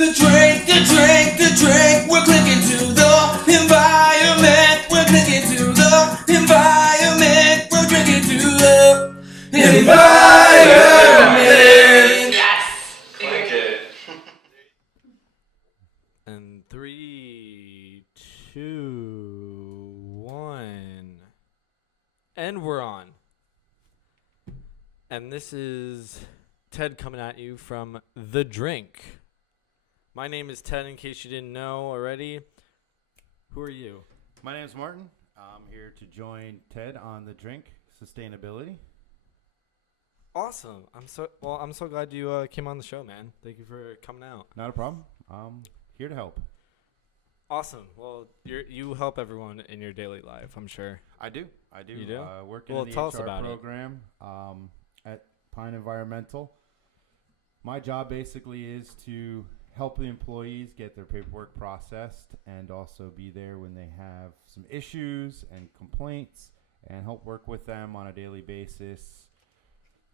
The drink. We're clicking to the environment. We're clicking to the environment. We're drinking to the environment. Yes! Like it. And 3, 2, 1. And we're on. And this is Ted coming at you from The Drink. My name is Ted, in case you didn't know already. Who are you? My name is Martin. I'm here to join Ted on The Drink Sustainability. Awesome. I'm so glad you came on the show, man. Thank you for coming out. Not a problem. Here to help. Awesome. Well, you help everyone in your daily life, I'm sure. I do. You do? Working Well, in the tell us HR about it. program at Pine Environmental. My job basically is to help the employees get their paperwork processed and also be there when they have some issues and complaints and help work with them on a daily basis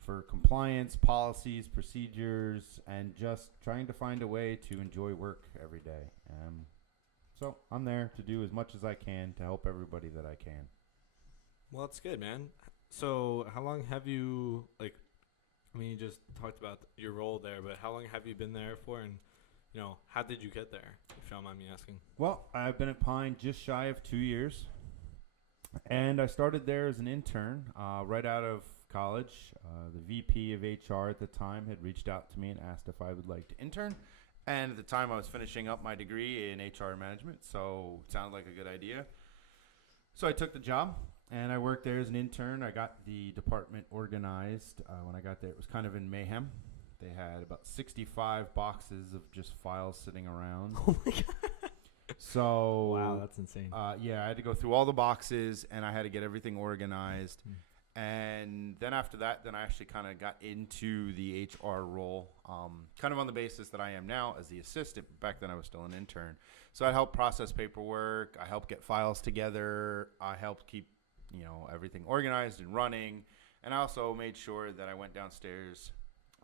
for compliance, policies, procedures, and just trying to find a way to enjoy work every day. So I'm there to do as much as I can to help everybody that I can. Well, that's good, man. So how long have you, you just talked about your role there, but how long have you been there for, and how did you get there, if you don't mind me asking? Well, I've been at Pine just shy of 2 years, and I started there as an intern right out of college. The VP of HR at the time had reached out to me and asked if I would like to intern, and at the time I was finishing up my degree in HR management, so it sounded like a good idea. So I took the job, and I worked there as an intern. I got the department organized. When I got there, it was kind of in mayhem. They had about 65 boxes of just files sitting around. Oh my god. So wow, that's insane. I had to go through all the boxes, and I had to get everything organized. And then after that, I actually kind of got into the HR role, kind of on the basis that I am now as the assistant. Back then I was still an intern. So I helped process paperwork. I helped get files together. I helped keep, everything organized and running. And I also made sure that I went downstairs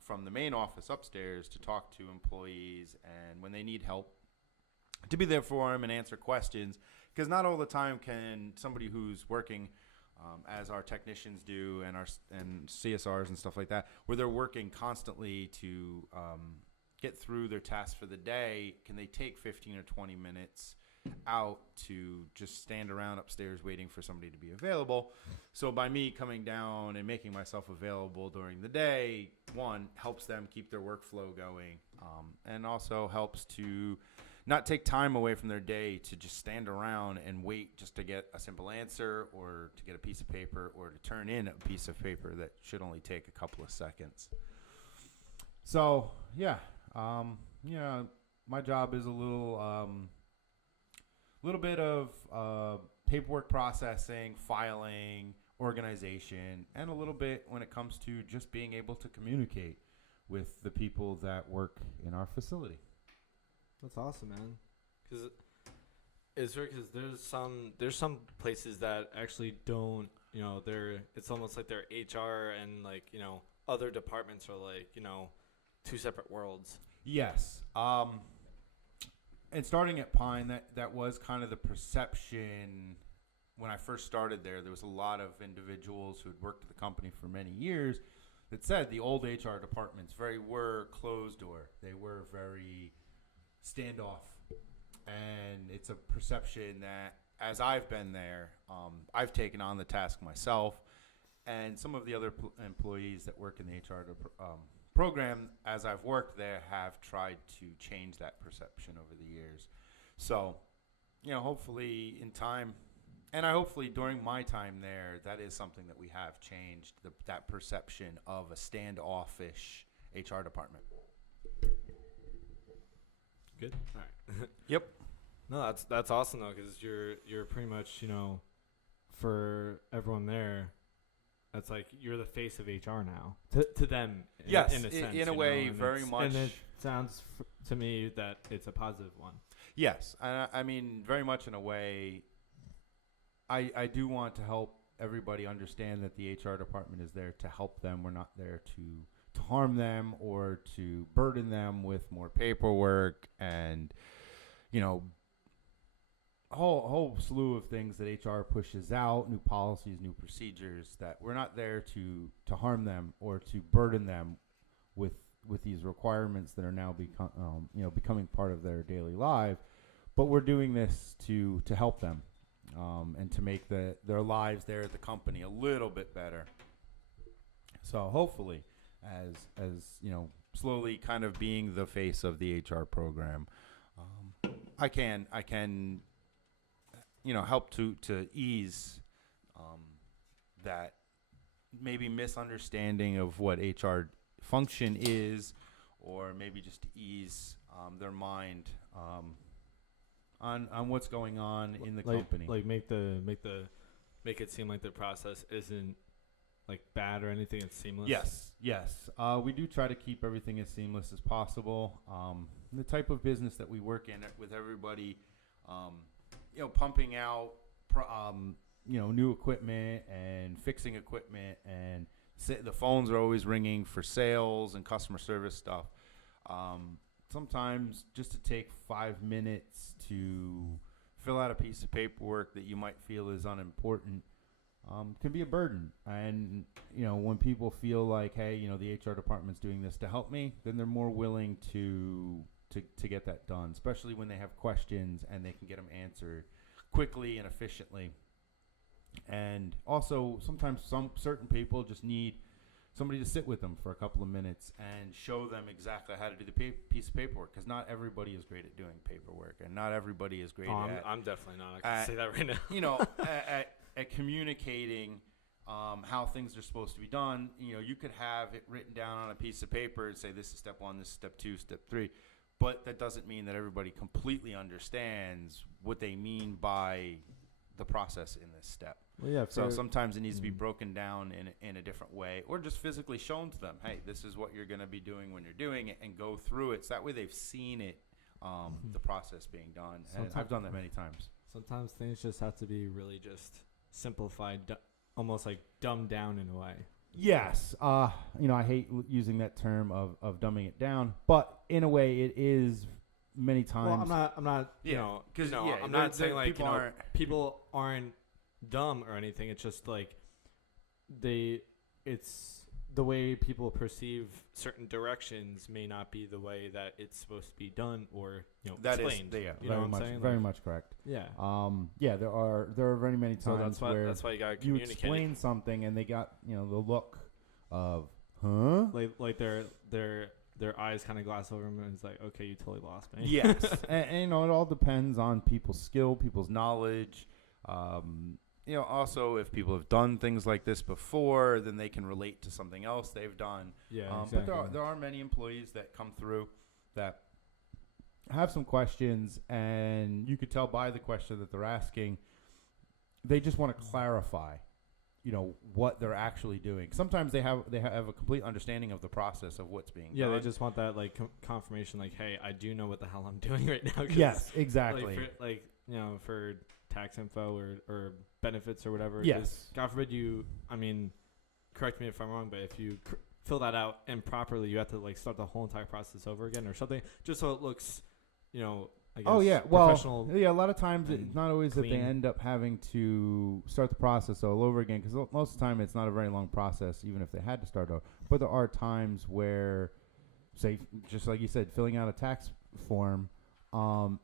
from the main office upstairs to talk to employees, and when they need help, to be there for them and answer questions, because not all the time can somebody who's working as our technicians do and CSRs and stuff like that, where they're working constantly to get through their tasks for the day, can they take 15 or 20 minutes out to just stand around upstairs waiting for somebody to be available? So by me coming down and making myself available during the day, one, helps them keep their workflow going, and also helps to not take time away from their day to just stand around and wait just to get a simple answer or to get a piece of paper or to turn in a piece of paper that should only take a couple of seconds. So my job is a little bit of paperwork processing, filing, organization, and a little bit when it comes to just being able to communicate with the people that work in our facility. That's awesome, man. Because there's some places that actually don't, it's almost like their HR and other departments are two separate worlds. Yes. And starting at Pine, that was kind of the perception when I first started there. There was a lot of individuals who had worked at the company for many years that said the old HR departments were closed door. They were very standoff. And it's a perception that as I've been there, I've taken on the task myself, and some of the other employees that work in the HR program, as I've worked there, have tried to change that perception over the years. So, hopefully in time, and hopefully during my time there, that is something that we have changed, that perception of a standoffish HR department. Good. All right. Yep. No, that's awesome though, because you're pretty much for everyone there, that's like you're the face of HR now to them. Yes, in a sense, in a way, very much. And it sounds to me that it's a positive one. Yes, I mean very much in a way. I do want to help everybody understand that the HR department is there to help them. We're not there to harm them or to burden them with more paperwork and, you know, whole slew of things that HR pushes out, new policies, new procedures, that we're not there to harm them or to burden them with these requirements that are now becoming part of their daily life, but we're doing this to help them and to make their lives there at the company a little bit better. So hopefully, as you know, slowly kind of being the face of the HR program, I can help to ease that maybe misunderstanding of what HR function is, or maybe just to ease their mind on what's going on in the company. Like make it seem like the process isn't like bad or anything. It's seamless. Yes. We do try to keep everything as seamless as possible. The type of business that we work in with everybody, pumping out, new equipment and fixing equipment, and the phones are always ringing for sales and customer service stuff. Sometimes just to take 5 minutes to fill out a piece of paperwork that you might feel is unimportant can be a burden. And, when people feel like, hey, the HR department's doing this to help me, then they're more willing to get that done, especially when they have questions and they can get them answered quickly and efficiently. And also, sometimes certain people just need somebody to sit with them for a couple of minutes and show them exactly how to do the piece of paperwork, because not everybody is great at doing paperwork, and not everybody is great at... I'm definitely not. I can say that right now. At communicating how things are supposed to be done. You could have it written down on a piece of paper and say, this is step 1, this is step 2, step 3. But that doesn't mean that everybody completely understands what they mean by the process in this step. Well, yeah. So sometimes it needs to be broken down in a different way, or just physically shown to them. Hey, this is what you're going to be doing when you're doing it, and go through it. So that way they've seen it, the process being done. And I've done that many times. Sometimes things just have to be really just simplified, almost like dumbed down in a way. Yes. I hate using that term of dumbing it down, but in a way it is many times. Well, I'm not, I'm not saying like, people aren't dumb or anything. It's just like it's the way people perceive certain directions may not be the way that it's supposed to be done, or that explained. Is, you know what I'm saying? Very much correct. Yeah. There are very many times where that's why you gotta you communicate. Explain something and they got the look of like their eyes kind of glass over them, and it's like, okay, you totally lost me. Yes. and it all depends on people's skill, people's knowledge. Also, if people have done things like this before, then they can relate to something else they've done. Yeah, exactly. But there are many employees that come through that have some questions, and you could tell by the question that they're asking, they just want to clarify, what they're actually doing. Sometimes they have a complete understanding of the process of what's being done. Yeah, they just want that like confirmation, like, hey, I do know what the hell I'm doing right now. Yes, exactly. For tax info or benefits or whatever. Yes. God forbid correct me if I'm wrong, but if you fill that out improperly, you have to like start the whole entire process over again or something, just so it looks, I guess, professional. Well, yeah, a lot of times it's not always clean. That they end up having to start the process all over again, because most of the time it's not a very long process, even if they had to start over. But there are times where, say, just like you said, filling out a tax form,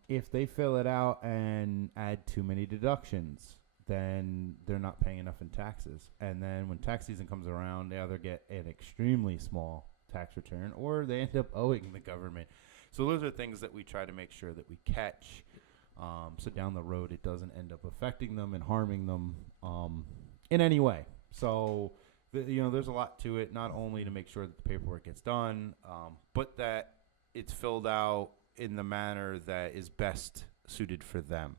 if they fill it out and add too many deductions, then they're not paying enough in taxes. And then when tax season comes around, they either get an extremely small tax return or they end up owing the government. So those are things that we try to make sure that we catch, so down the road it doesn't end up affecting them and harming them in any way. So, there's a lot to it, not only to make sure that the paperwork gets done, but that it's filled out in the manner that is best suited for them.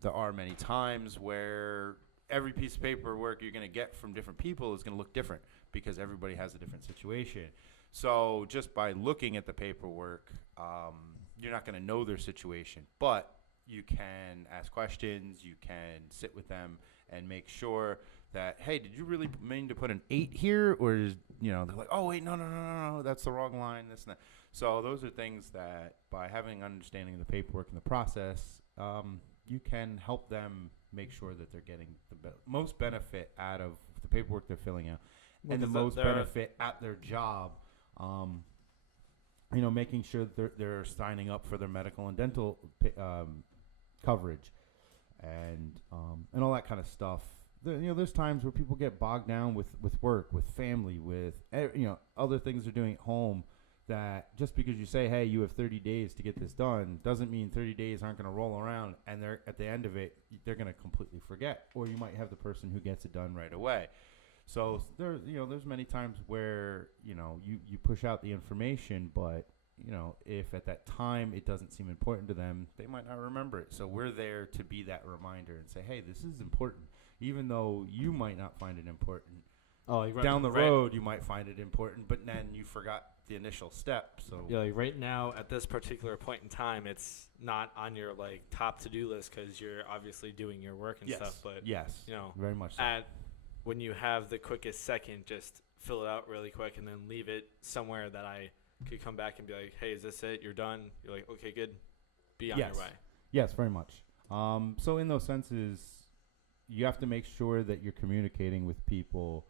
There are many times where every piece of paperwork you're going to get from different people is going to look different, because everybody has a different situation. So just by looking at the paperwork, you're not going to know their situation, but you can ask questions, you can sit with them and make sure that, hey, did you really mean to put an 8 here? Or is, they're like, oh, wait, no, that's the wrong line, this and that. So those are things that by having understanding of the paperwork and the process, you can help them make sure that they're getting the most benefit out of the paperwork they're filling out, and the most benefit at their job. Making sure that they're signing up for their medical and dental coverage, and all that kind of stuff. There's times where people get bogged down with work, with family, with other things they're doing at home. That just because you say, hey, you have 30 days to get this done, doesn't mean 30 days aren't going to roll around, and they're at the end of it, they're going to completely forget. Or you might have the person who gets it done right away. So there's many times where you push out the information, but if at that time it doesn't seem important to them, they might not remember it. So we're there to be that reminder and say, hey, this is important, even though you might not find it important. Down the road, you might find it important, but then you forgot the initial step. So right now at this particular point in time, it's not on your top to-do list because you're obviously doing your work and stuff. But very much so. When you have the quickest second, just fill it out really quick and then leave it somewhere that I could come back and be like, hey, is this it? You're done? You're like, okay, good. Be on your way. Yes, very much. So in those senses, you have to make sure that you're communicating with people.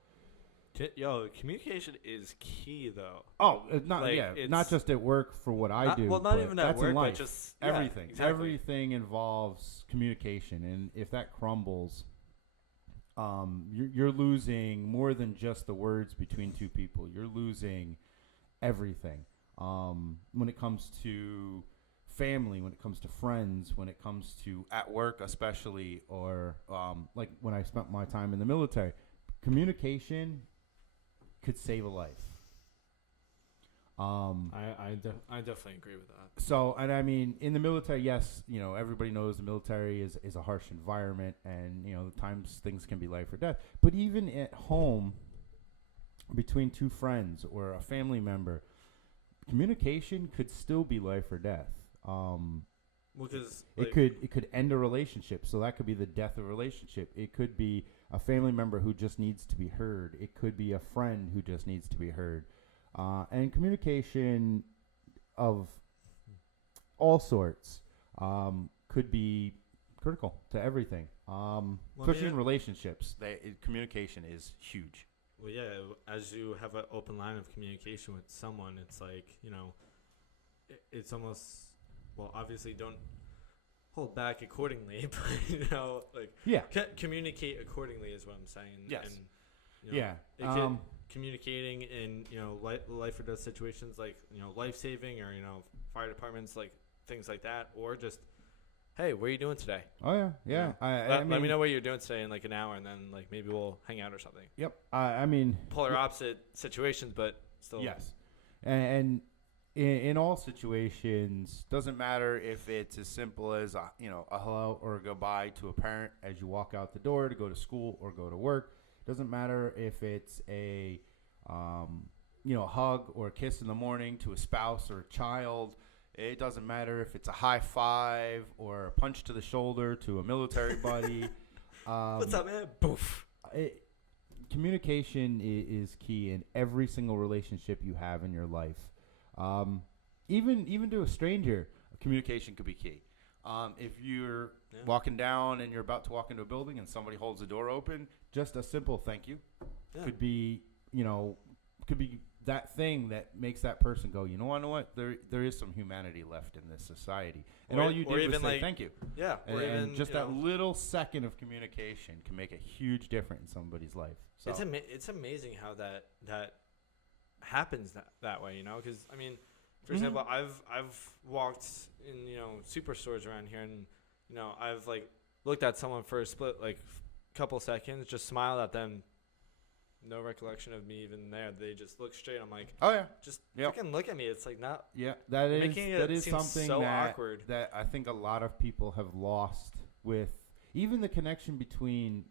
Communication is key, though. Oh, not just at work for what I do. Well, not even at work, but just everything. Exactly. Everything involves communication, and if that crumbles, you're losing more than just the words between two people. You're losing everything. When it comes to family, when it comes to friends, when it comes to at work especially, or like when I spent my time in the military, communication could save a life. I definitely agree with that. So, and I mean, in the military, yes, everybody knows the military is a harsh environment, and at times things can be life or death. But even at home, between two friends or a family member, communication could still be life or death. Because it could end a relationship, so that could be the death of a relationship. It could be a family member who just needs to be heard. It could be a friend who just needs to be heard. And communication of all sorts could be critical to everything, especially in relationships. Communication is huge. Well, yeah, as you have an open line of communication with someone, it's like, it's almost, well, obviously don't hold back accordingly, but, communicate accordingly is what I'm saying. Yes. And, communicating in, life or death situations like, life-saving or, fire departments, like things like that, or just, hey, what are you doing today? Oh, yeah. Let me know what you're doing today in like an hour, and then maybe we'll hang out or something. Yep. Polar opposite situations, but still. Yes. And in all situations, doesn't matter if it's as simple as a hello or a goodbye to a parent as you walk out the door to go to school or go to work. Doesn't matter if it's a hug or a kiss in the morning to a spouse or a child. It doesn't matter if it's a high five or a punch to the shoulder to a military buddy. What's up, man? Boof. Communication is key in every single relationship you have in your life. Even to a stranger, communication could be key. If you're walking down and you're about to walk into a building and somebody holds the door open, just a simple thank you could be that thing that makes that person go, you know what? There is some humanity left in this society. And all you did was say thank you. Yeah. And just that little second of communication can make a huge difference in somebody's life. So. It's amazing how that happens that way, because, for example, I've walked in, superstores around here, and, I've, looked at someone for a split, couple seconds, just smiled at them. No recollection of me even there. They just look straight. I'm like, oh yeah, just freaking look at me. It's not. Yeah, that is something so awkward that I think a lot of people have lost with even the connection between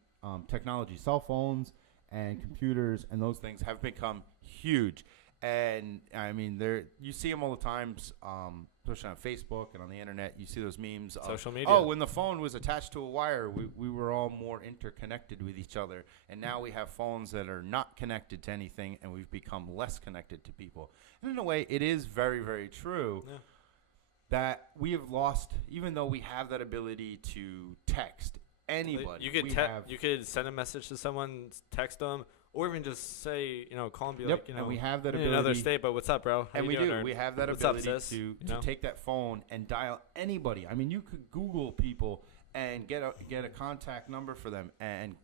technology, cell phones and computers, and those things have become huge. And you see them all the times. especially on Facebook and on the internet, you see those memes. Social media. Oh, when the phone was attached to a wire, we were all more interconnected with each other. And now we have phones that are not connected to anything, and we've become less connected to people. And in a way, it is very, very true that we have lost, even though we have that ability to text anybody. You could send a message to someone, text them, or even just say, call and be like, and we have that I'm in ability. another state, but what's up, bro? How And you we doing? do. Or, We have that what's ability up, sis? to take that phone and dial anybody. I mean, you could Google people and get a contact number for them, and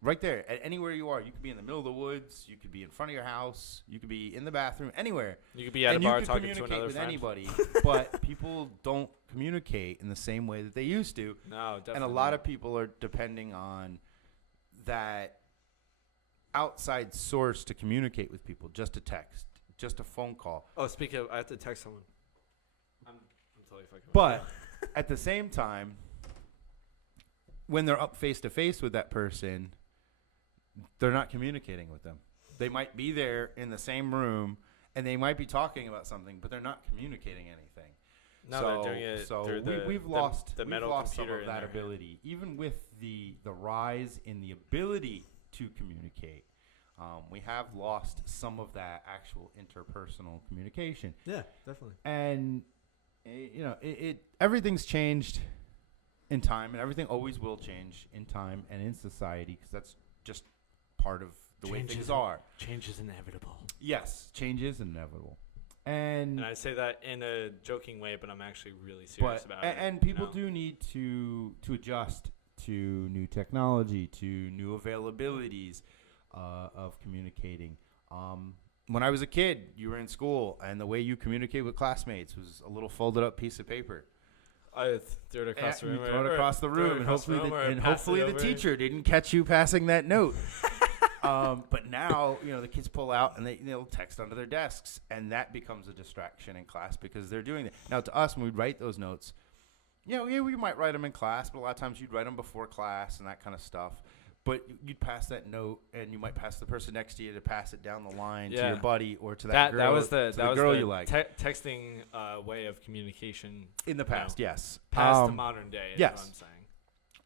right there, anywhere you are, you could be in the middle of the woods, you could be in front of your house, you could be in the bathroom, anywhere. You could be at a bar talking to another with friend. anybody, but people don't communicate in the same way that they used to. No, definitely. And a lot of people are depending on that outside source to communicate with people, just a text, just a phone call. Oh, speaking of, I have to text someone. I'm totally fucking. But at the same time, when they're up face to face with that person, they're not communicating with them. They might be there in the same room and they might be talking about something, but they're not communicating anything. No, they're doing it through we've lost the metal some computer of that ability, even with the rise in the ability to communicate. We have lost some of that actual interpersonal communication. Yeah, definitely. And everything's changed in time, and everything always will change in time and in society, because that's just part of the way things are. Change is inevitable. Yes, change is inevitable. And I say that in a joking way, but I'm actually really serious about it. And people do need to adjust to new technology, to new availabilities of communicating. When I was a kid, you were in school, and the way you communicate with classmates was a little folded up piece of paper. I threw it across the room. You throw it across the room, and hopefully the teacher didn't catch you passing that note. But now, the kids pull out and they'll text under their desks, and that becomes a distraction in class because they're doing that. Now, to us, when we'd write those notes, we might write them in class, but a lot of times you'd write them before class and that kind of stuff. But you'd pass that note, and you might pass the person next to you to pass it down the line to your buddy or to that girl. That was the girl you like. Texting way of communication In the past, yes. Past to modern day is what I'm saying.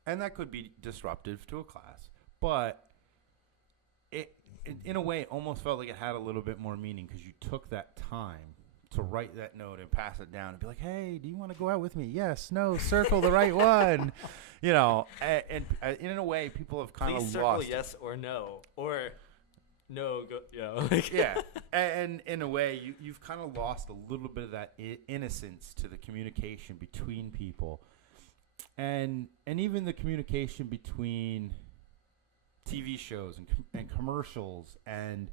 And that could be disruptive to a class. But in a way, it almost felt like it had a little bit more meaning because you took that time to write that note and pass it down and be like, hey, do you want to go out with me? Yes, no, circle the right one. And in a way, people have kind of lost. Please circle yes or no. Or no, go, yeah. And in a way, you've kind of lost a little bit of that innocence to the communication between people. And even the communication between TV shows and commercials and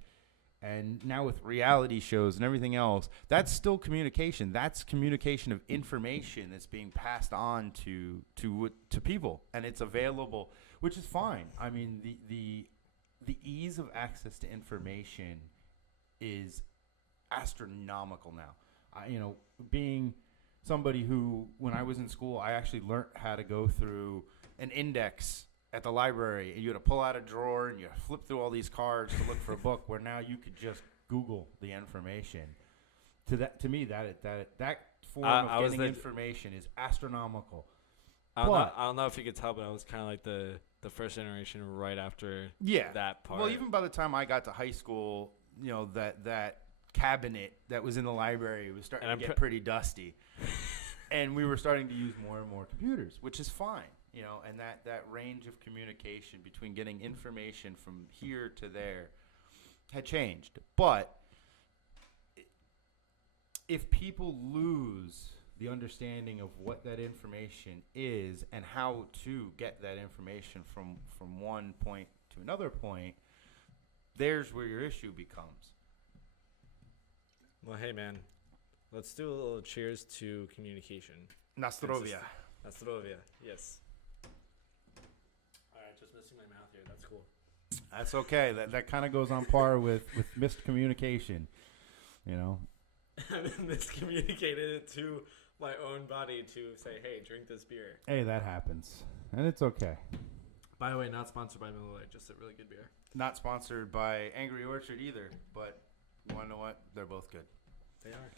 now with reality shows and everything else, that's still communication. That's communication of information that's being passed on to people, and it's available, which is fine. I mean, the ease of access to information is astronomical now. Being somebody who, when I was in school, I actually learned how to go through an index at the library, and you had to pull out a drawer and you flip through all these cards to look for a book, where now you could just Google the information. To me, that form of getting information is astronomical. I don't know if you could tell, but I was kind of like the first generation right after that part. Well, even by the time I got to high school, that cabinet that was in the library was starting to get pretty dusty. And we were starting to use more and more computers, which is fine. And that range of communication between getting information from here to there had changed. But if people lose the understanding of what that information is and how to get that information from one point to another point, there's where your issue becomes. Well, hey, man, let's do a little cheers to communication. Nastrovia. Nastrovia, yes. Just missing my mouth here. That's cool. That's okay. That kind of goes on par with miscommunication, I miscommunicated it to my own body to say, hey, drink this beer. Hey, that happens. And it's okay. By the way, not sponsored by Miller Lite, just a really good beer. Not sponsored by Angry Orchard either, but you want to know what? They're both good. They are.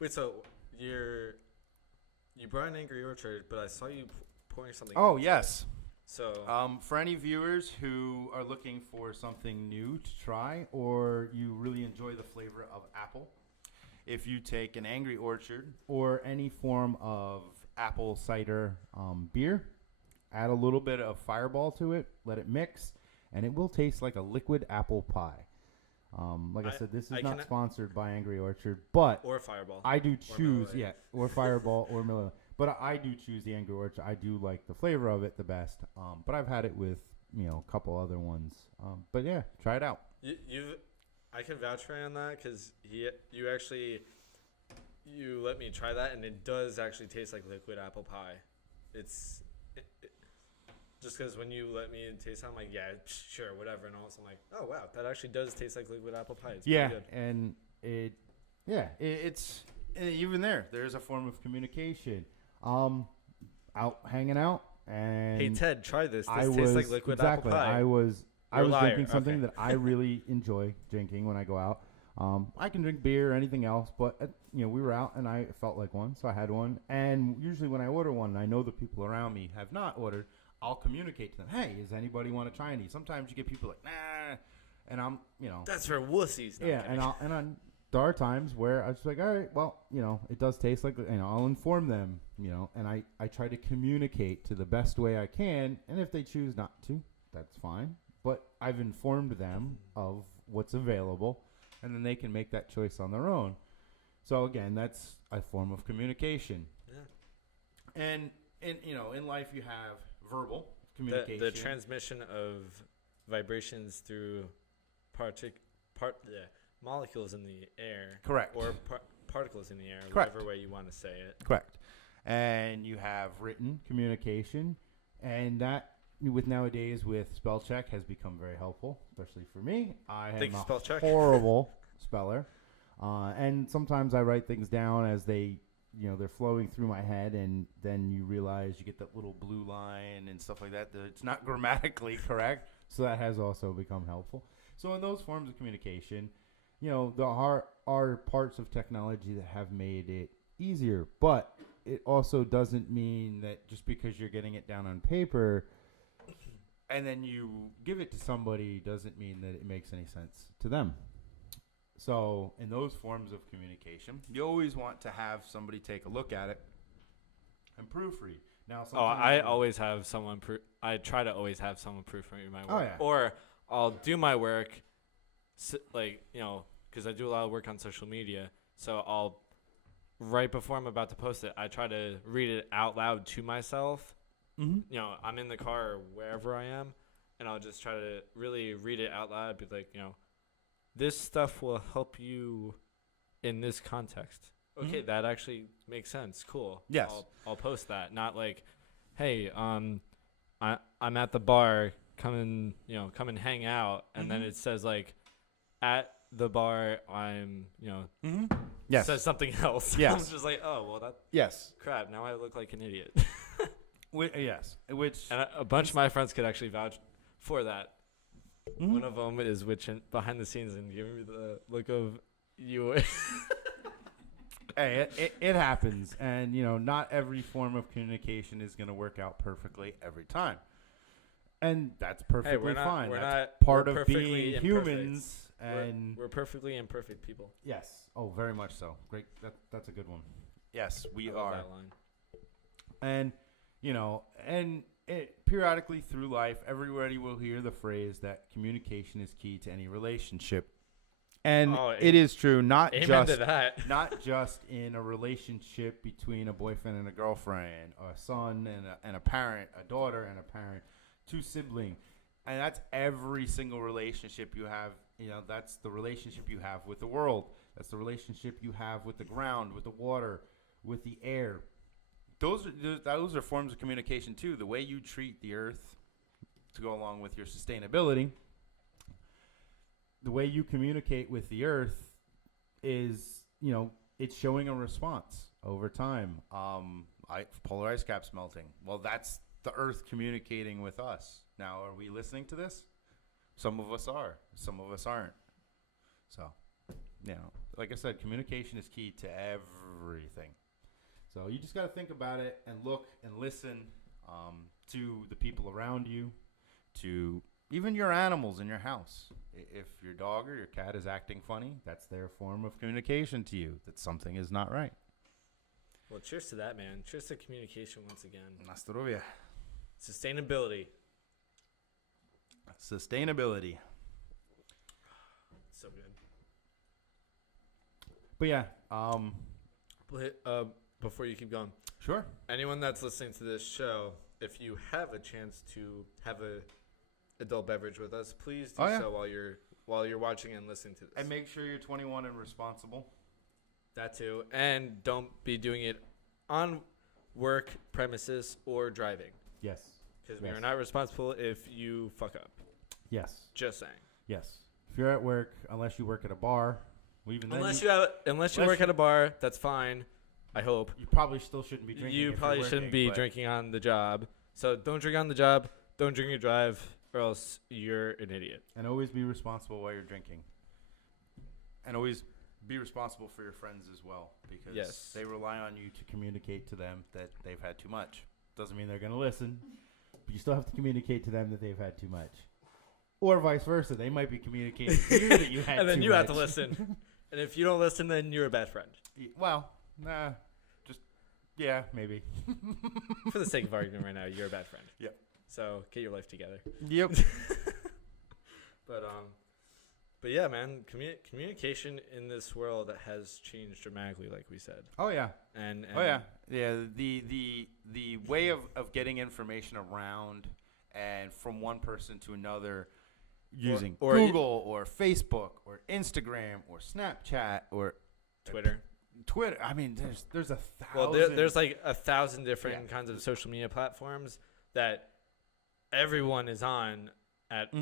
Wait, so you brought an Angry Orchard, but I saw you pouring something. Oh, into it. yes. So For any viewers who are looking for something new to try, or you really enjoy the flavor of apple, if you take an Angry Orchard or any form of apple cider beer, add a little bit of Fireball to it, let it mix, and it will taste like a liquid apple pie. Like I said, this is not sponsored by Angry Orchard, but or Fireball. I do choose, Miller Lite. or Fireball or Miller. But I do choose the Angry Orchard. I do like the flavor of it the best. But I've had it with, a couple other ones. But yeah, try it out. I can vouch for you on that because you let me try that, and it does actually taste like liquid apple pie. It's just because when you let me taste it, I'm like, yeah, sure, whatever. And also I'm like, oh, wow, that actually does taste like liquid apple pie. It's pretty good. And it's even there's a form of communication. Out hanging out, and hey, Ted, try this. This tastes like liquid apple pie. I was drinking something Okay. that I really enjoy drinking when I go out. I can drink beer or anything else, but we were out and I felt like one, so I had one. And usually when I order one, and I know the people around me have not ordered, I'll communicate to them, hey, does anybody want to try any? Sometimes you get people like, nah, and I'm, That's for wussies. No, yeah, there are times where I was like, all right, well, it does taste like, I'll inform them, and I try to communicate to the best way I can, and if they choose not to, that's fine. But I've informed them of what's available, and then they can make that choice on their own. So again, that's a form of communication. Yeah. And in life you have verbal communication. The transmission of vibrations through molecules in the air. Correct. Or particles in the air, Correct. whatever way you want to say it. Correct. And you have written communication, and that nowadays with spell check has become very helpful, especially for me. I am a horrible speller, and sometimes I write things down as they're flowing through my head, and then you realize you get that little blue line and stuff like that it's not grammatically correct. So that has also become helpful. So in those forms of communication, there are parts of technology that have made it easier, but it also doesn't mean that just because you're getting it down on paper and then you give it to somebody doesn't mean that it makes any sense to them. So in those forms of communication, you always want to have somebody take a look at it and proofread. Now, I always have someone. I try to always have someone proofread my work, Oh, yeah. or I'll do my work, because I do a lot of work on social media. So I'll right before I'm about to post it, I try to read it out loud to myself. Mm-hmm. I'm in the car or wherever I am, and I'll just try to really read it out loud. Be like, this stuff will help you in this context. Okay, that actually makes sense. Cool. Yes. I'll post that. Not like, hey, I'm at the bar. Come and hang out, and then it says like, at the bar, I'm Yes. says something else. Yes. I'm just like, oh well, that Yes. crap. Now I look like an idiot. Yes. Which And a bunch of my friends could actually vouch for that. One of them is behind the scenes and giving me the look of you. Hey, it happens, and not every form of communication is going to work out perfectly every time, and that's perfectly fine. That's part of being humans, and we're perfectly imperfect people. yes, very much so. Great, that's a good one. Yes, we I love are, that line. and periodically through life, everybody will hear the phrase that communication is key to any relationship. And it is true, not just in a relationship between a boyfriend and a girlfriend, or a son and a parent, a daughter and a parent, two siblings. And that's every single relationship you have. That's the relationship you have with the world. That's the relationship you have with the ground, with the water, with the air. Those are forms of communication too. The way you treat the earth to go along with your sustainability. The way you communicate with the earth is, it's showing a response over time. Polar ice caps melting. Well, that's the earth communicating with us. Now, are we listening to this? Some of us are. Some of us aren't. So, like I said, communication is key to everything. So you just got to think about it and look and listen to the people around you, to even your animals in your house. If your dog or your cat is acting funny, that's their form of communication to you that something is not right. Well, cheers to that, man. Cheers to communication once again. Na zdrowie. Sustainability. Sustainability. So good. But yeah, Before you keep going, sure. anyone that's listening to this show, if you have a chance to have a adult beverage with us, please do so while you're watching and listening to this. And make sure you're 21 and responsible. That too. And don't be doing it on work premises or driving. Yes. Because we are not responsible if you fuck up. Yes. Just saying. Yes. If you're at work, unless you work at a bar, unless you work at a bar, that's fine. I hope. You probably still shouldn't be drinking. You probably shouldn't be drinking on the job. So don't drink on the job. Don't drink and drive, or else you're an idiot. And always be responsible while you're drinking. And always be responsible for your friends as well, because they rely on you to communicate to them that they've had too much. Doesn't mean they're going to listen, but you still have to communicate to them that they've had too much. Or vice versa. They might be communicating to you that you had too much. And then you have to listen. And if you don't listen, then you're a bad friend. Well, nah. Yeah, maybe. For the sake of argument right now, you're a bad friend. Yep. So get your life together. Yep. But yeah, man, communication in this world has changed dramatically, like we said. Oh yeah. And yeah. The way of getting information around and from one person to another using Google or Facebook or Instagram or Snapchat or Twitter. I mean, there's a thousand. Well, there's like 1,000 different kinds of social media platforms that everyone is on at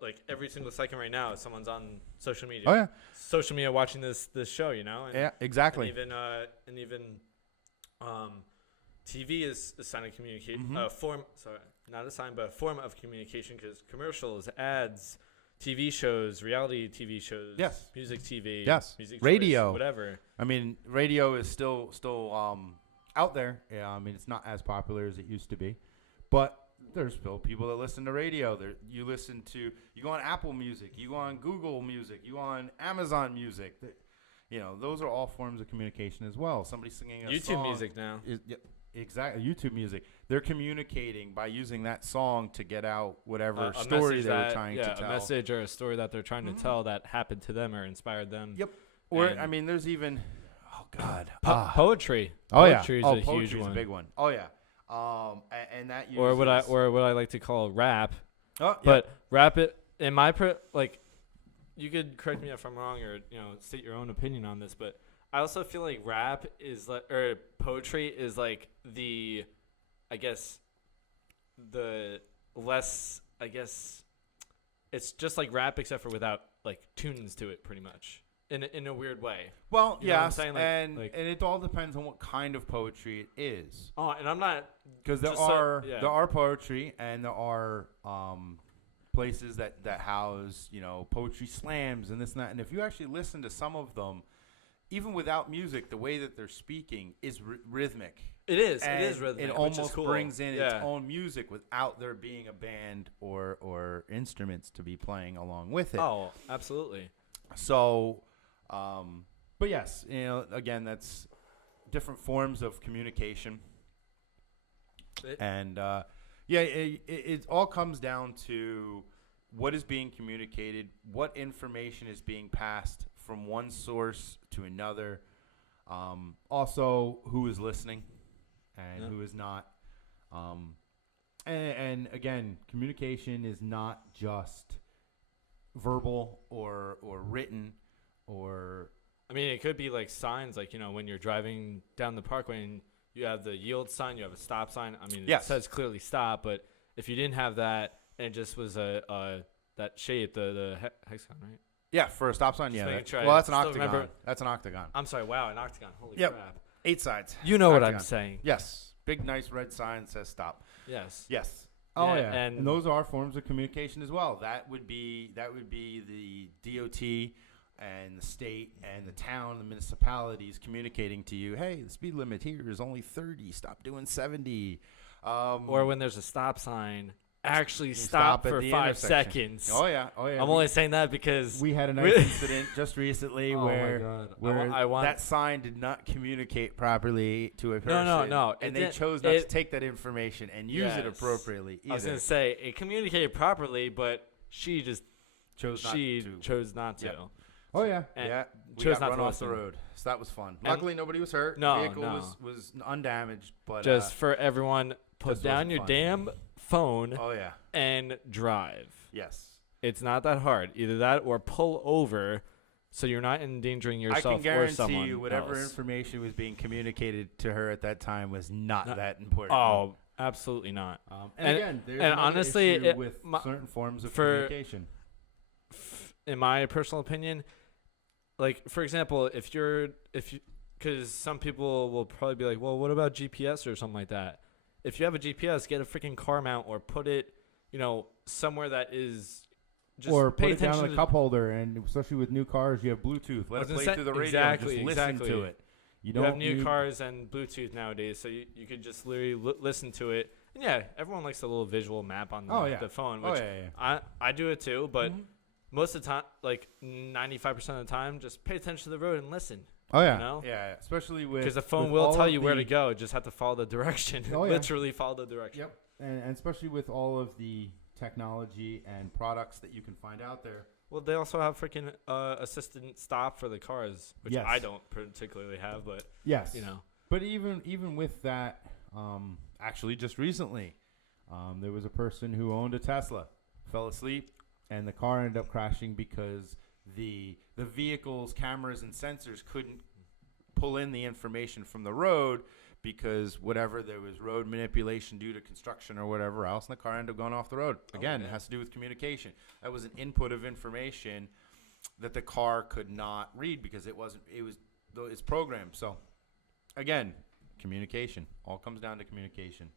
like every single second right now. Signs on social media. Oh yeah, social media watching this show, you know. And, yeah, exactly. And even TV is a sign of communication. Not a sign, but a form of communication, because commercials, ads, TV shows, reality TV shows, music TV, music radio, choice, whatever. I mean, radio is still out there. Yeah, I mean, it's not as popular as it used to be, but there's still people that listen to radio. You go on Apple Music, you go on Google Music, you go on Amazon Music. Those are all forms of communication as well. Somebody singing a YouTube song music now. Exactly, YouTube music. They're communicating by using that song to get out whatever story they were trying to tell. A message or a story that they're trying to tell that happened to them or inspired them. Yep. Or there's even, poetry. Poetry is a huge poetry's one. a big one. Oh yeah. And that uses, or what I like to call rap. Oh, but rap it in my you could correct me if I'm wrong, or state your own opinion on this, but I also feel like rap is or poetry is like the less, it's just like rap except for without like tunes to it, pretty much in a weird way. Well, you know what I'm yes, saying? and it all depends on what kind of poetry it is. Oh, and I'm not, because there are poetry, and there are places that house poetry slams and this and that. And if you actually listen to some of them, even without music, the way that they're speaking is rhythmic. It is. And it is rhythmic. It almost brings in its own music without there being a band or instruments to be playing along with it. Oh, absolutely. So, but yes, again, that's different forms of communication. It all comes down to what is being communicated, what information is being passed from one source to another. Also, who is listening and who is not. And again, communication is not just verbal or written or. I mean, it could be like signs, like when you're driving down the parkway and you have the yield sign, you have a stop sign. I mean, it says clearly stop, but if you didn't have that and it just was that shape, the hexagon, right? Yeah, for a stop sign, that's an octagon. That's an octagon. I'm sorry, wow, an octagon. Holy crap. 8 sides. You know what I'm saying. Yes. Big, nice red sign says stop. Yes. Yes. Oh, yeah. And those are forms of communication as well. That would be the DOT and the state and the town, the municipalities communicating to you, hey, the speed limit here is only 30. Stop doing 70. Or when there's a stop sign, actually stop stop at for the 5 intersection. seconds. Oh yeah. I'm only saying that because we had a nice incident just recently Oh my where, God. where I want that sign did not communicate properly to a person. No. And It they didn't- chose not to take that information and use it Yes. appropriately either. I was gonna say it communicated properly, but she just chose not to. Yep. Oh yeah. And Yeah, we chose got not run to off the listen. road, so that was fun. And- Luckily, nobody was hurt. No, the vehicle no. was undamaged, but Just for everyone, put just down wasn't your fun. damn phone oh yeah, and drive. yes. It's not that hard. Either that or pull over, so you're not endangering I yourself can guarantee or someone you, whatever else. information was being communicated to her at that time was not that important. Oh, absolutely not. And again, there's and another honestly, issue with certain forms of communication. In my personal opinion, like for example, if you, because some people will probably be like, well, what about GPS or something like that? If you have a GPS, get a freaking car mount or put it, somewhere that is just Or pay put it down attention on the cup holder, and especially with new cars, you have Bluetooth. Let I it was play gonna through say- the radio. exactly, and just listen exactly. to it. You have new cars and Bluetooth nowadays, so you could just literally listen to it. And yeah, everyone likes a little visual map on the phone, which I do it too, but most of the time, like 95% of the time, just pay attention to the road and listen. Oh yeah. You know? Yeah, Especially with Because the phone with will all tell of you where to the- go. Just have to follow the direction. Oh, yeah. Literally follow the direction. Yep. And especially with all of the technology and products that you can find out there. Well, they also have freaking assistant stop for the cars, which Yes. I don't particularly have, but Yes. But even with that, actually just recently, there was a person who owned a Tesla, fell asleep, and the car ended up crashing because the vehicle's cameras and sensors couldn't pull in the information from the road because whatever there was road manipulation due to construction or whatever else, and the car ended up going off the road. Again, it has to do with communication. That was an input of information that the car could not read because it's programmed. So again, communication. All comes down to communication.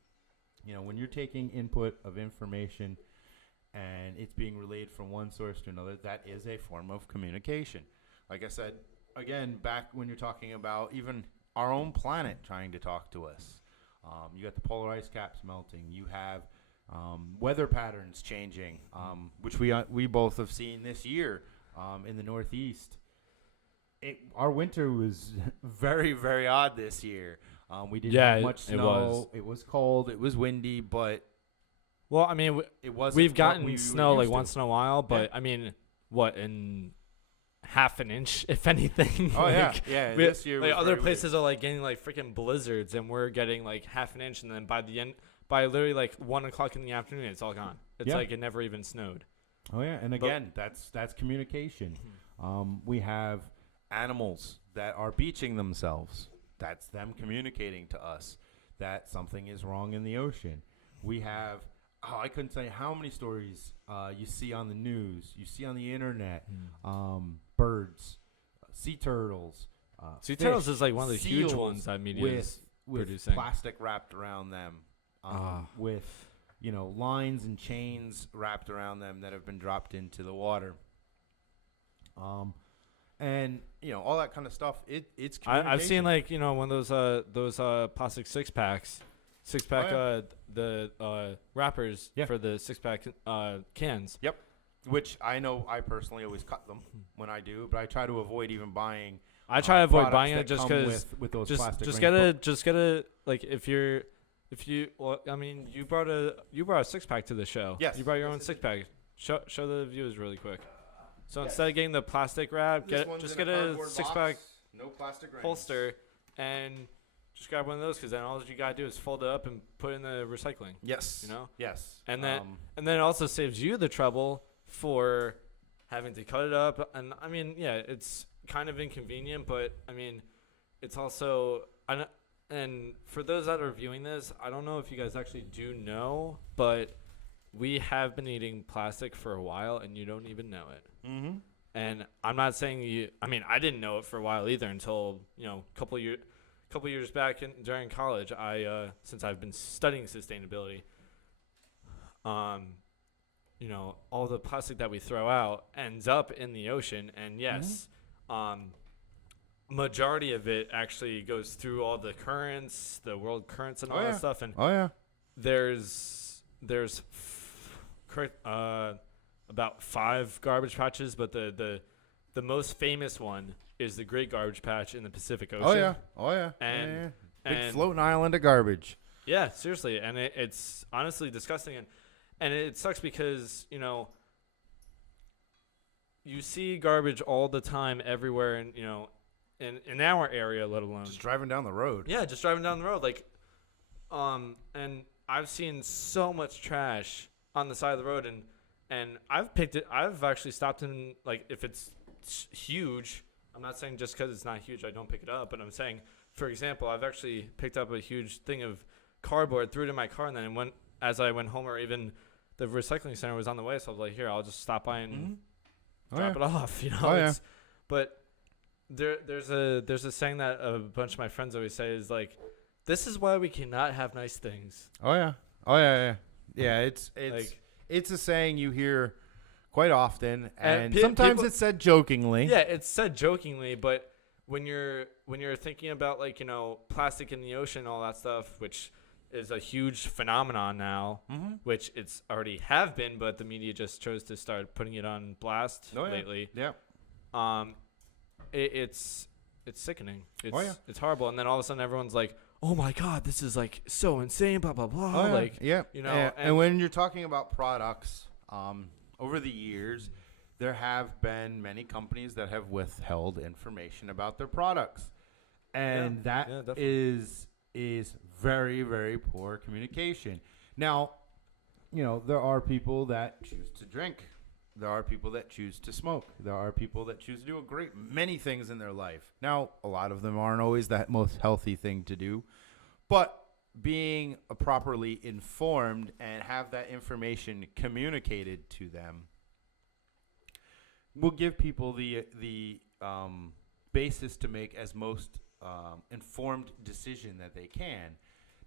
When you're taking input of information and it's being relayed from one source to another, that is a form of communication. Like I said, again, back when you're talking about even our own planet trying to talk to us, you got the polar ice caps melting. You have weather patterns changing, which we both have seen this year in the Northeast. Our winter was very, very odd this year. We didn't have much snow. It was cold. It was windy, but well, I mean, it wasn't. we've what gotten we were snow like used to. once in a while, but I mean, what in half an inch, if anything? Oh Like, yeah. we- This year, like was other very places are like getting like freaking blizzards, and we're getting like half an inch, and then by literally like 1:00 in the afternoon, it's all gone. It's Yeah. like it never even snowed. oh yeah, and again, that's communication. We have animals that are beaching themselves. That's them communicating to us that something is wrong in the ocean. We have, I couldn't tell you how many stories you see on the news, you see on the internet, birds, sea turtles. Sea fish, turtles is like one of the huge seals ones that media is with producing. plastic wrapped around them, with lines and chains wrapped around them that have been dropped into the water. And all that kind of stuff. It's communication. I've seen like one of those plastic six pack the wrappers for the 6-pack cans. Yep. Which I know I personally always cut them when I do, but I try to avoid even buying. I try to avoid products buying that it just come because with those just plastic just rings. get a like if you well I mean you brought a 6-pack to the show. Yes. You brought your own 6-pack. Show the viewers really quick. So instead of getting the plastic wrap, get a 6-pack no plastic rings. holster and just grab one of those because then all you gotta do is fold it up and put it in the recycling. Yes. Yes. And then it also saves you the trouble for having to cut it up. And I mean, yeah, it's kind of inconvenient, but I mean, it's also and for those that are viewing this, I don't know if you guys actually do know, but we have been eating plastic for a while, and you don't even know it. Mm-hmm. And I'm not saying you. I mean, I didn't know it for a while either until a couple years back during college. Since I've been studying sustainability, all the plastic that we throw out ends up in the ocean. And yes, majority of it actually goes through all the currents, the world currents, and all that stuff. And Oh yeah. there's about 5 garbage patches, but the most famous one is the Great Garbage Patch in the Pacific Ocean. Oh yeah. Oh yeah. And- yeah, yeah. Big and- floating island of garbage. Yeah, seriously, and it's honestly disgusting, and it sucks because you see garbage all the time everywhere, and in our area, let alone Just driving down the road. yeah, just driving down the road, like, and I've seen so much trash on the side of the road, and I've actually stopped in, like, if it's huge. I'm not saying just because it's not huge I don't pick it up, but I'm saying, for example, I've actually picked up a huge thing of cardboard, threw it in my car, and then as I went home, or even the recycling center was on the way, so I was like, here, I'll just stop by and drop it off. Oh, yeah. But there's a saying that a bunch of my friends always say is like, this is why we cannot have nice things. Oh yeah. Oh yeah. Yeah. It's Like, it's a saying you hear quite often, and And sometimes people- it's said jokingly. yeah, it's said jokingly, but when you're thinking about, like, plastic in the ocean, all that stuff, which is a huge phenomenon now, which it's already have been, but the media just chose to start putting it on blast Oh, yeah. lately. Yeah. It's sickening. It's Oh, yeah. it's horrible, and then all of a sudden everyone's like, "Oh my God, this is like so insane!" Blah blah blah. Oh, yeah. Like, yeah. And and when you're talking about products, over the years, there have been many companies that have withheld information about their products, and Yeah, that definitely. is very, very poor communication. Now, there are people that choose to drink. There are people that choose to smoke. There are people that choose to do a great many things in their life. Now, a lot of them aren't always the most healthy thing to do, but being properly informed and have that information communicated to them will give people the basis to make as most informed decision that they can.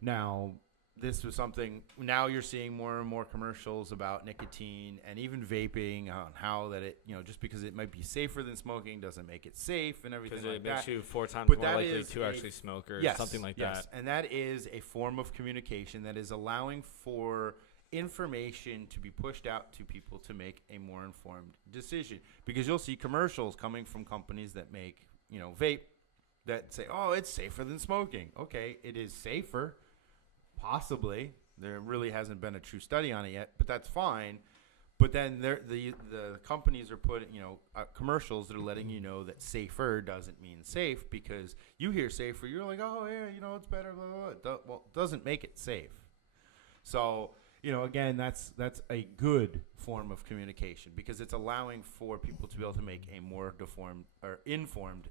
Now, this was something. Now you're seeing more and more commercials about nicotine and even vaping, on how that it, just because it might be safer than smoking doesn't make it safe and everything because like it that. makes you 4 times But more that likely is to a- actually smoke or Yes, something like yes. that. And that is a form of communication that is allowing for information to be pushed out to people to make a more informed decision. Because you'll see commercials coming from companies that make, vape, that say, "Oh, it's safer than smoking." Okay, it is safer, possibly. There really hasn't been a true study on it yet, but that's fine. But then the companies are putting, commercials that are letting you know that safer doesn't mean safe, because you hear safer, you're like, "Oh yeah, it's better." Blah, blah, blah. Well, it doesn't make it safe. So, again, that's a good form of communication, because it's allowing for people to be able to make a more informed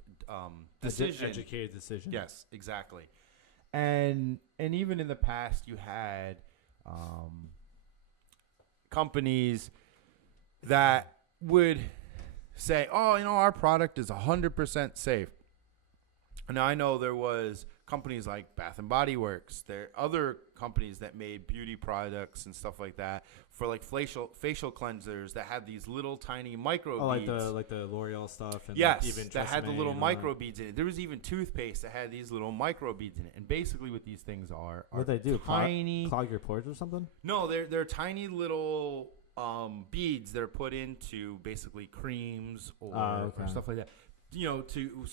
decision. Educated decision. Yes, exactly. And even in the past, you had companies that would say, "Oh, our product is 100% safe." Now, I know there was companies like Bath and Body Works. There are other companies that made beauty products and stuff like that for like facial cleansers that had these little tiny micro beads. like the L'Oreal stuff. And Yes, even that had the Tresemme little and all that. micro beads in it. There was even toothpaste that had these little micro beads in it. And basically, what these things are What they do? tiny. Clog your pores or something? No, they're tiny little beads that are put into basically creams or Okay. stuff like that. So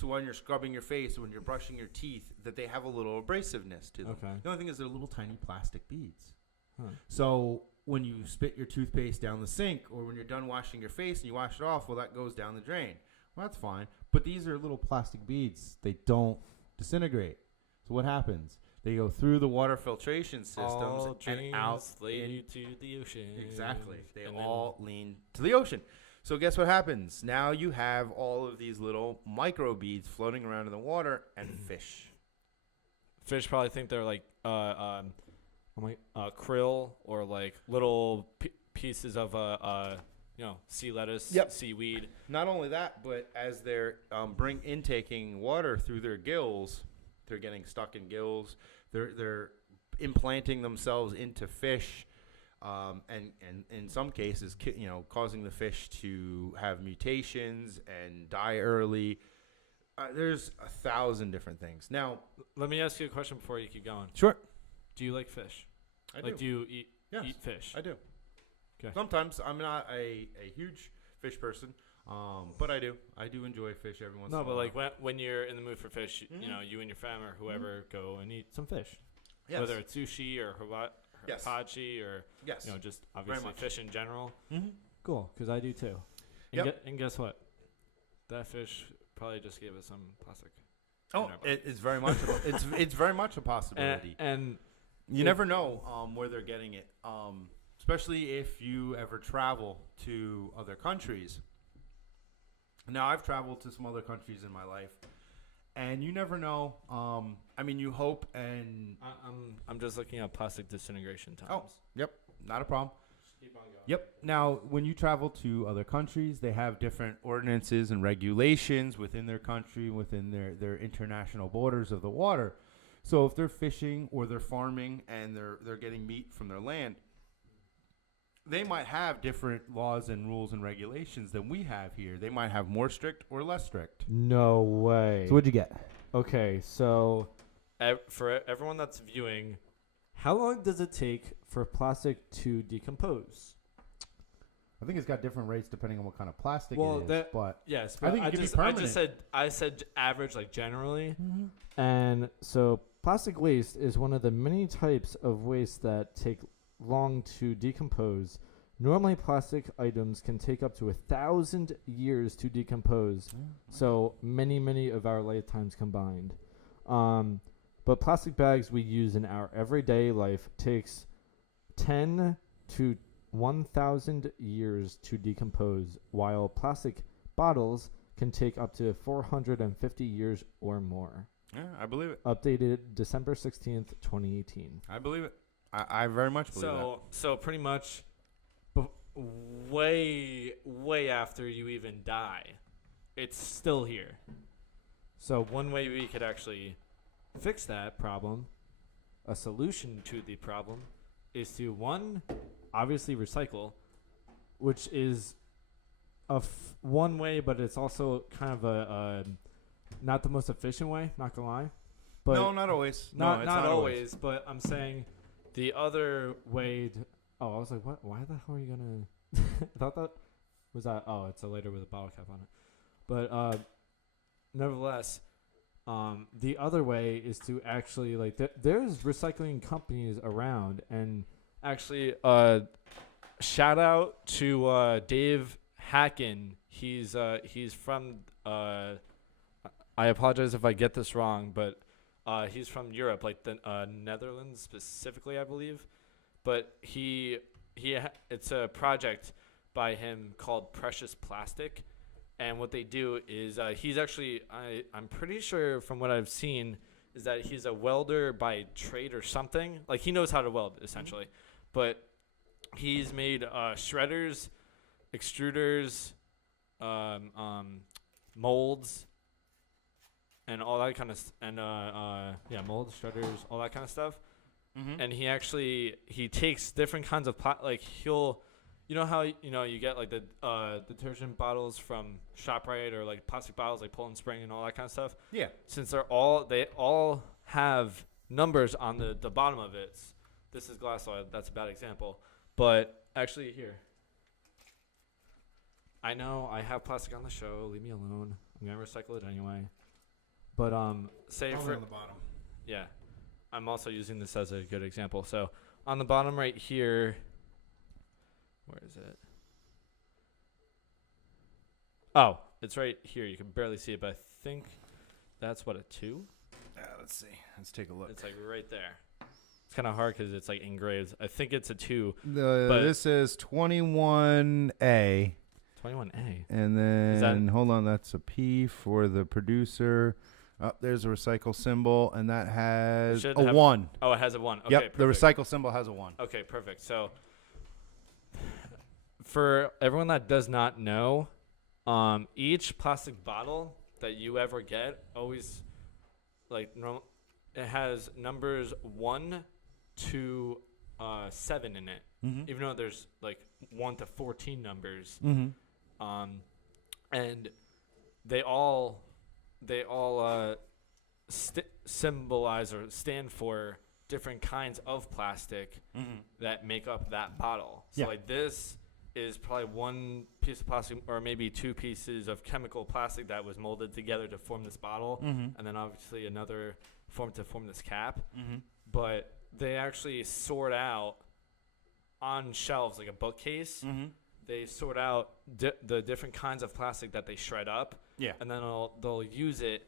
when you're scrubbing your face, when you're brushing your teeth, that they have a little abrasiveness to them. Okay. The only thing is they're little tiny plastic beads. Huh. So when you spit your toothpaste down the sink, or when you're done washing your face and you wash it off, well, that goes down the drain. Well, that's fine. But these are little plastic beads. They don't disintegrate. So what happens? They go through the water filtration systems All and out lead to the ocean. Exactly. They And then- all lean to the ocean. So guess what happens? Now you have all of these little micro beads floating around in the water, and fish. Fish probably think they're like krill, or like little pieces of sea lettuce, Yep. seaweed. Not only that, but as they're intaking water through their gills, they're getting stuck in gills. They're implanting themselves into fish. and in some cases, causing the fish to have mutations and die early. There's 1,000 different things. Now, Let me ask you a question before you keep going. sure, Do you like fish? I Like, do. do you eat Yes, eat fish? I do. 'Kay. Sometimes I'm not a huge fish person, but I do. I do enjoy fish every once in a No, while. but like when you're in the mood for fish, Mhm. you and your family or whoever go and eat some fish. Yes. Whether it's sushi or Yes. hibachi or Yes. just obviously much. fish in general. Mm-hmm. Cool, because I do too. Yep. And guess what? That fish probably just gave us some plastic. Oh, it's very much it's very much a possibility. And You never know where they're getting it, especially if you ever travel to other countries. Now, I've traveled to some other countries in my life, and you never know. I mean, you hope, and I'm just looking at plastic disintegration times. oh, yep, not a problem. Keep on going. Yep. Now, when you travel to other countries, they have different ordinances and regulations within their country, within their international borders of the water. So if they're fishing or they're farming and they're getting meat from their land, they might have different laws and rules and regulations than we have here. They might have more strict or less strict. No way. So what'd you get? Okay, so For everyone that's viewing, how long does it take for plastic to decompose? I think it's got different rates depending on what kind of plastic Well, it is. that- But Yes, I but think it could be I just permanent. said average, like generally. and so plastic waste is one of the many types of waste that take long to decompose. Normally, plastic items can take up to 1,000 years to decompose. So many of our lifetimes combined. But plastic bags we use in our everyday life takes 10 to 1,000 years to decompose, while plastic bottles can take up to 450 years or more. Yeah, I believe it. Updated December 16th, 2018. I believe it. I very much believe that. So pretty much, way after you even die, it's still here. So one way we could actually fix that problem, a solution to the problem, is to obviously recycle, which is one way, but it's also kind of a not the most efficient way. Not gonna lie, but No, not always. not it's not always. But I'm saying the other way. I was like, what? Why the hell are you gonna? I thought that was that. Oh, it's a lighter with a bottle cap on it. But nevertheless, the other way is to actually there's recycling companies around, and actually shout out to Dave Hacken. He's from I apologize if I get this wrong, but he's from Europe, like the Netherlands specifically, I believe. But it's a project by him called Precious Plastic, and what they do is he's actually I'm pretty sure from what I've seen is that he's a welder by trade or something. Like he knows how to weld essentially, but he's made shredders, extruders, molds, and all that kind of molds, shredders, all that kind of stuff. Mm-hmm. And he takes different kinds of you know how you get like the detergent bottles from ShopRite or like plastic bottles like Poland Spring and all that kind of stuff. Yeah. Since they all have numbers on the bottom of it. This is glass, so that's a bad example. But actually, here. I know I have plastic on the show. Leave me alone. I'm gonna recycle it anyway. But say Only for on the bottom. yeah, I'm also using this as a good example. So on the bottom right here, where is it? Oh, it's right here. You can barely see it, but I think that's what, a 2? Let's see. Let's take a look. It's like right there. It's kind of hard because it's like engraved. I think it's a 2. But- This is 21A. 21A. And then, hold on, that's a P for the producer. There's a recycle symbol, and that has Should a have- 1. Oh, it has a 1. Okay, Yep, the perfect. recycle symbol has a 1. Okay, perfect. So for everyone that does not know, each plastic bottle that you ever get always it has numbers 1 to 7 in it, even though there's like 1 to 14 numbers. And they all symbolize or stand for different kinds of plastic that make up that bottle. So like this is probably one piece of plastic or maybe 2 pieces of chemical plastic that was molded together to form this bottle, and then obviously another form to form this cap. But they actually sort out on shelves like a bookcase. They sort out the different kinds of plastic that they shred up, and then they'll use it,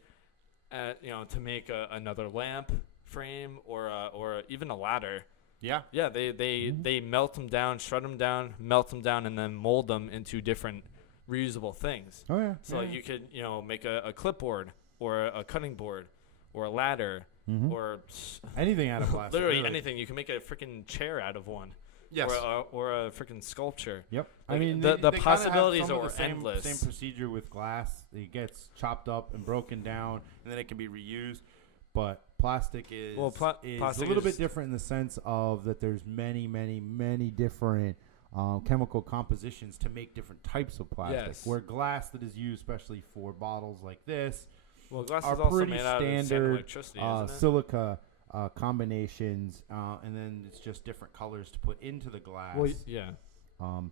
to make another lamp frame or even a ladder. They melt them down, shred them down, melt them down, and then mold them into different reusable things. So you could make a clipboard or a cutting board or a ladder or anything out of plastic. Literally really. anything. You can make a freaking chair out of one. Yes. Or a freaking sculpture. Yep. Like, I mean, the they possibilities kinda have are some of the endless. Same procedure with glass. It gets chopped up and broken down, And then it can be reused. but plastic is plastic a little is- bit different in the sense of that there's many, many, many different chemical compositions to make different types of plastic. Yes. Where glass that is used, especially for bottles like this, Well, glass are is also pretty made out of sand and standard electricity, isn't it? silica combinations, and then it's just different colors to put into the glass. Well, yeah.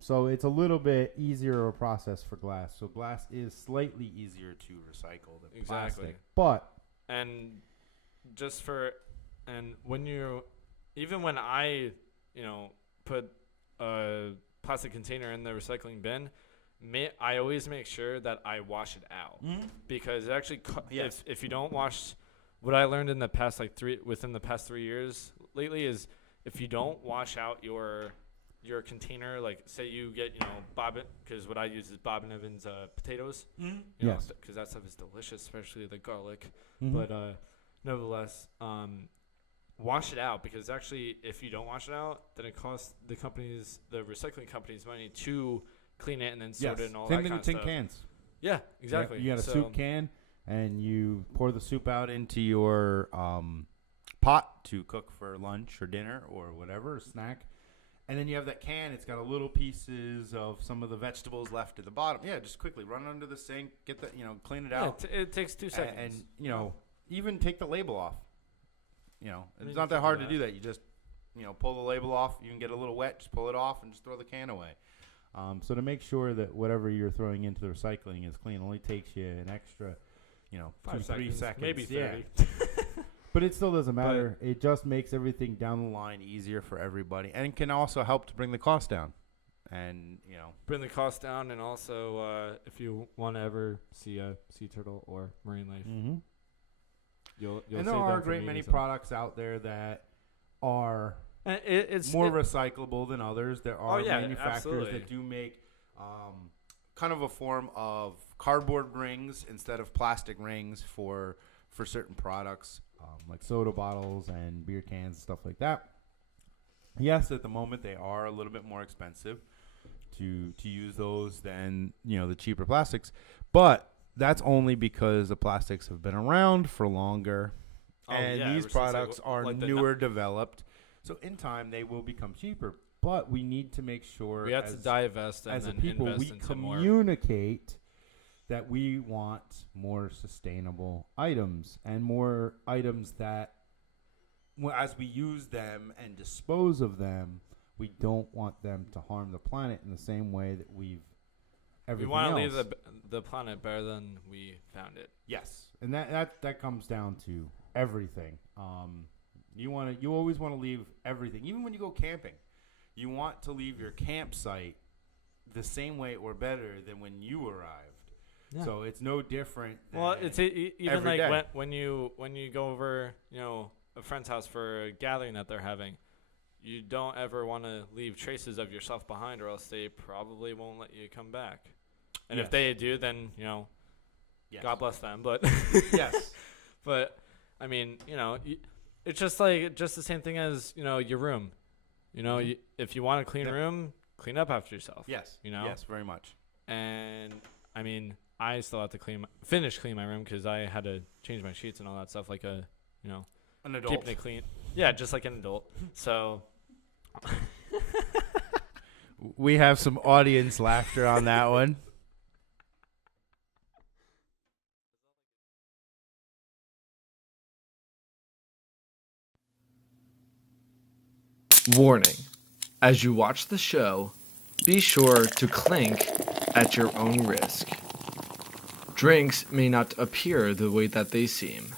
So it's a little bit easier of a process for glass. So glass is slightly easier to recycle than Exactly. plastic. But And when I put a plastic container in the recycling bin, I always make sure that I wash it out, because it actually if you don't wash, what I learned in the past within the past 3 years lately is if you don't wash out your container, like say you get Bob, because what I use is Bob and Evans potatoes, Yes. because that stuff is delicious, especially the garlic. But nevertheless, wash it out, because actually if you don't wash it out, then it costs the recycling companies money to clean it and then sort it and all Same that thing kind with of tin stuff. cans. Yeah, exactly. You got a So- soup can, and you pour the soup out into your pot to cook for lunch or dinner or whatever, snack. And then you have that can. It's got a little pieces of some of the vegetables left at the bottom. Yeah, just quickly run under the sink, get that, clean it Yeah, out, it takes 2 seconds. and even take the label off. It's you not can that hard do to do that. You just pull the label off. You can get a little wet, just pull it off, and just throw the can away. So to make sure that whatever you're throwing into the recycling is clean, only takes you an extra, 5 2-3 seconds, maybe 30. Yeah. But it still doesn't matter. It just makes everything down the line easier for everybody, and can also help to bring the cost down. And Bring the cost down, and also if you want to ever see a sea turtle or marine life, you'll and there save are them a for great me, many so. products out there that are And it's more recyclable than others. There are yeah, manufacturers absolutely. that do make kind of a form of cardboard rings instead of plastic rings for certain products, like soda bottles and beer cans and stuff like that. Yes, at the moment they are a little bit more expensive to use those than the cheaper plastics, but that's only because the plastics have been around for longer, and yeah, these ever since, products are like the newer developed. So in time they will become cheaper, but we need to make sure we have to divest and as a then people invest we into more. communicate that we want more sustainable items and more items that as we use them and dispose of them, we don't want them to harm the planet in the same way that we've We everything want to else. leave the planet better than we found it. Yes, and that comes down to everything. You always want to leave everything, even when you go camping. You want to leave your campsite the same way or better than when you arrived. Yeah. So it's no different. Well, than it's even every like day. when you go over a friend's house for a gathering that they're having, you don't ever want to leave traces of yourself behind, or else they probably won't let you come back. And Yes. if they do, then Yes. God bless them. But Yes. but I mean, it's just the same thing as your room. If you want a clean Yep. room, clean up after yourself. Yes. Yes, very much. And I mean, I still have to finish clean my room because I had to change my sheets and all that stuff, like An adult. keeping it clean. Yeah, just like an adult. So, We have some audience laughter on that one. Warning. As you watch the show, be sure to clink at your own risk. Drinks may not appear the way that they seem.